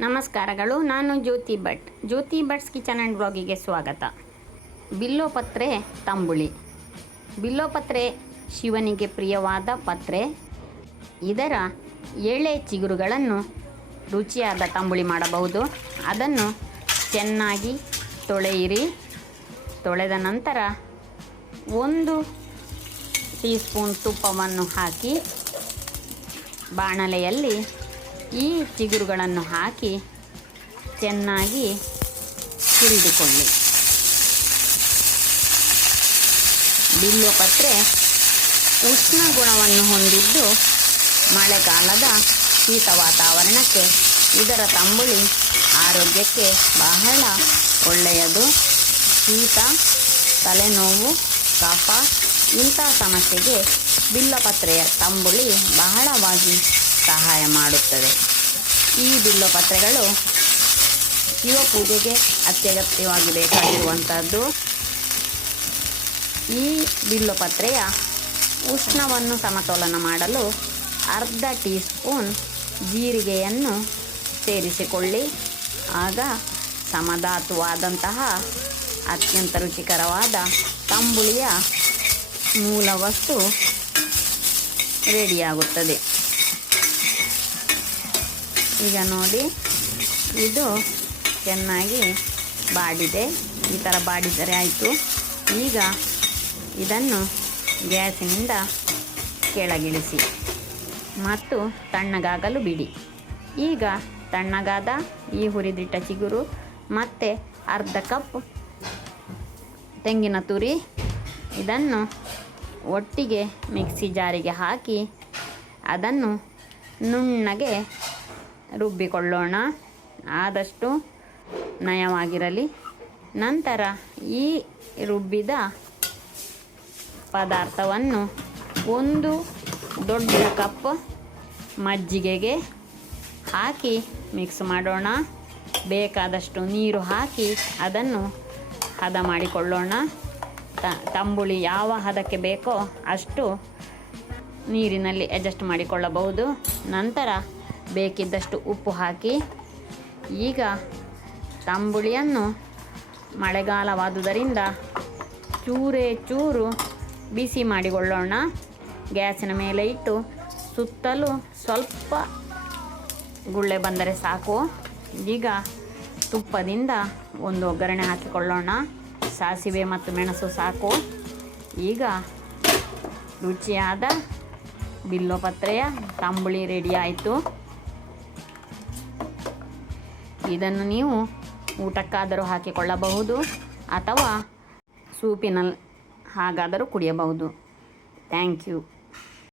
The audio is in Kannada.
ನಮಸ್ಕಾರಗಳು, ನಾನು ಜ್ಯೋತಿ ಭಟ್. ಜ್ಯೋತಿ ಭಟ್ಸ್ ಕಿಚನ್ ಆ್ಯಂಡ್ ಬ್ಲಾಗಿಗೆ ಸ್ವಾಗತ. ಬಿಲ್ಲೋಪತ್ರೆ ತಂಬುಳಿ. ಬಿಲ್ಲೋಪತ್ರೆ ಶಿವನಿಗೆ ಪ್ರಿಯವಾದ ಪತ್ರೆ. ಇದರ ಎಳೆ ಚಿಗುರುಗಳನ್ನು ರುಚಿಯಾದ ತಂಬುಳಿ ಮಾಡಬಹುದು. ಅದನ್ನು ಚೆನ್ನಾಗಿ ತೊಳೆಯಿರಿ. ತೊಳೆದ ನಂತರ ಒಂದು ಟೀ ಸ್ಪೂನ್ ತುಪ್ಪವನ್ನು ಹಾಕಿ ಬಾಣಲೆಯಲ್ಲಿ ಈ ಚಿಗುರುಗಳನ್ನು ಹಾಕಿ ಚೆನ್ನಾಗಿ ಹುರಿದುಕೊಳ್ಳಿ. ಬಿಲ್ಲುಪತ್ರೆ ಉಷ್ಣ ಗುಣವನ್ನು ಹೊಂದಿದ್ದು ಮಳೆಗಾಲದ ಶೀತ ವಾತಾವರಣಕ್ಕೆ, ಇದರ ತಂಬುಳಿ ಆರೋಗ್ಯಕ್ಕೆ ಬಹಳ ಒಳ್ಳೆಯದು. ಶೀತ, ತಲೆನೋವು, ಕಫ ಇಂಥ ಸಮಸ್ಯೆಗೆ ಬಿಲ್ಲಪತ್ರೆಯ ತಂಬುಳಿ ಬಹಳವಾಗಿ ಸಹಾಯ ಮಾಡುತ್ತದೆ. ಈ ಬಿಲ್ಲಪತ್ರೆಗಳು ಶಿವಪೂಜೆಗೆ ಅತ್ಯಗತ್ಯವಾಗಿ ಬೇಕಾಗಿರುವಂಥದ್ದು. ಈ ಬಿಲ್ಲುಪತ್ರೆಯ ಉಷ್ಣವನ್ನು ಸಮತೋಲನ ಮಾಡಲು ಅರ್ಧ ಟೀ ಸ್ಪೂನ್ ಜೀರಿಗೆಯನ್ನು ಸೇರಿಸಿಕೊಳ್ಳಿ. ಆಗ ಸಮಧಾತುವಾದಂತಹ ಅತ್ಯಂತ ರುಚಿಕರವಾದ ತಂಬುಳಿಯ ಮೂಲ ವಸ್ತು ರೆಡಿಯಾಗುತ್ತದೆ. ಈಗ ನೋಡಿ, ಇದು ಚೆನ್ನಾಗಿ ಬಾಡಿದೆ. ಈ ಥರ ಬಾಡಿದರೆ ಆಯಿತು. ಈಗ ಇದನ್ನು ಗ್ಯಾಸಿನಿಂದ ಕೆಳಗಿಳಿಸಿ ಮತ್ತು ತಣ್ಣಗಾಗಲು ಬಿಡಿ. ಈಗ ತಣ್ಣಗಾದ ಈ ಹುರಿದಿಟ್ಟ ಚಿಗುರು ಮತ್ತು ಅರ್ಧ ಕಪ್ ತೆಂಗಿನ ತುರಿ ಇದನ್ನು ಒಟ್ಟಿಗೆ ಮಿಕ್ಸಿ ಜಾರಿಗೆ ಹಾಕಿ ಅದನ್ನು ನುಣ್ಣಗೆ ರುಬ್ಬಿಕೊಳ್ಳೋಣ. ಆದಷ್ಟು ನಯವಾಗಿರಲಿ. ನಂತರ ಈ ರುಬ್ಬಿದ ಪದಾರ್ಥವನ್ನು ಒಂದು ದೊಡ್ಡ ಕಪ್ ಮಜ್ಜಿಗೆಗೆ ಹಾಕಿ ಮಿಕ್ಸ್ ಮಾಡೋಣ. ಬೇಕಾದಷ್ಟು ನೀರು ಹಾಕಿ ಅದನ್ನು ಹದ ಮಾಡಿಕೊಳ್ಳೋಣ. ತಂಬುಳಿ ಯಾವ ಹದಕ್ಕೆ ಬೇಕೋ ಅಷ್ಟು ನೀರಿನಲ್ಲಿ ಅಡ್ಜಸ್ಟ್ ಮಾಡಿಕೊಳ್ಳಬಹುದು. ನಂತರ ಬೇಕಿದ್ದಷ್ಟು ಉಪ್ಪು ಹಾಕಿ, ಈಗ ತಂಬುಳಿಯನ್ನು ಮಳೆಗಾಲವಾದುದರಿಂದ ಚೂರೇ ಚೂರು ಬಿಸಿ ಮಾಡಿಕೊಳ್ಳೋಣ. ಗ್ಯಾಸಿನ ಮೇಲೆ ಇಟ್ಟು ಸುತ್ತಲೂ ಸ್ವಲ್ಪ ಗುಳ್ಳೆ ಬಂದರೆ ಸಾಕು. ಈಗ ತುಪ್ಪದಿಂದ ಒಂದು ಒಗ್ಗರಣೆ ಹಾಕಿಕೊಳ್ಳೋಣ. ಸಾಸಿವೆ ಮತ್ತು ಮೆಣಸು ಸಾಕು. ಈಗ ರುಚಿಯಾದ ಬಿಲ್ಲೋಪತ್ರೆಯ ತಂಬುಳಿ ರೆಡಿ ಆಯಿತು. ಇದನ್ನು ನೀವು ಊಟಕ್ಕಾದರೂ ಹಾಕಿಕೊಳ್ಳಬಹುದು ಅಥವಾ ಸೂಪಿನಲ್ಲಿ ಹಾಗಾದರೂ ಕುಡಿಯಬಹುದು. Thank you